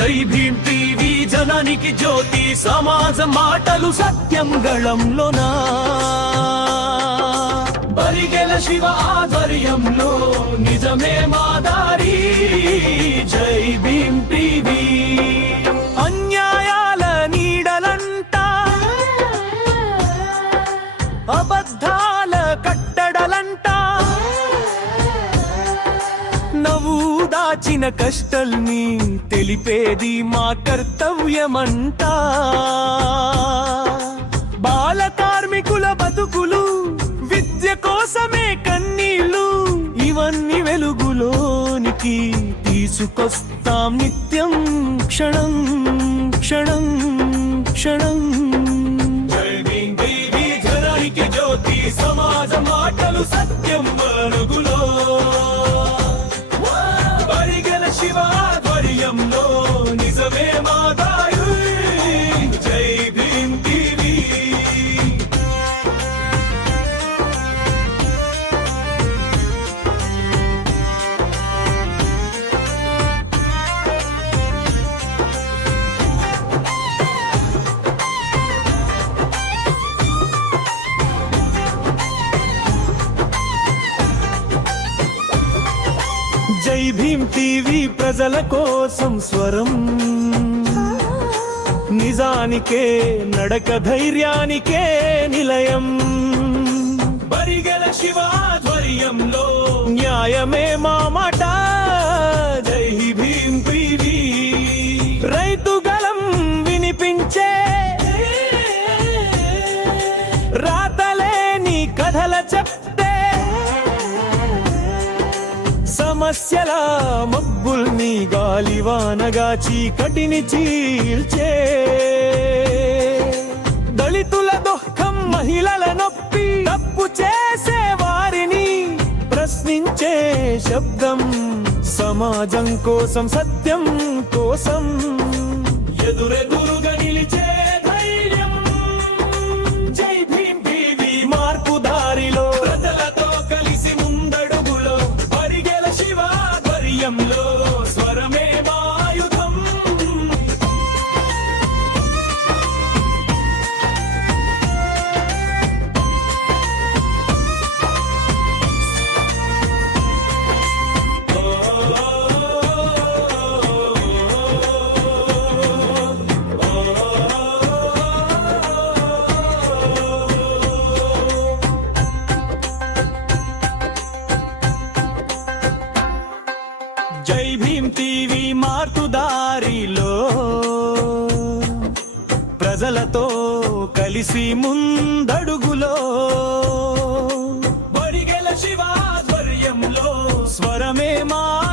జై భీమ్ టీవీ జనానికి జ్యోతి సమాజ మాటలు సత్యం గళంలోనా. బరిగెల శివ ఆధ్వర్యంలో నిజమే మాదారి జై భీమ్ టీవీ. దాచిన కష్టల్ని తెలిపేది మా కర్తవ్యమంట బాల కార్మికుల బతుకులు విద్య కోసమే కన్నీళ్ళు ఇవన్నీ వెలుగులోనికి తీసుకొస్తాం నిత్యం. క్షణం క్షణం క్షణం. జ్యోతి సమాజ మాటలు సత్య Shiva. జై భీమ్ టీవీ ప్రజల కోసం స్వరం. నిజానికే నడక ధైర్యానికే నిలయం. బరిగల శివాధ్వర్యంలో న్యాయమే మా సమస్యల మబ్బుల్ని గాలివానగా చీకటిని చీల్చే. దళితుల దుఃఖం మహిళల నొప్పి తప్పు చేసే వారిని ప్రశ్నించే శబ్దం సమాజం కోసం సత్యం కోసం. ఎదురెదు జై భీమ్ టీవీ మార్పు దారిలో. ప్రజలతో కలిసి ముందడుగులో. బరిగెల శివాధ్వర్యంలో స్వరమే మా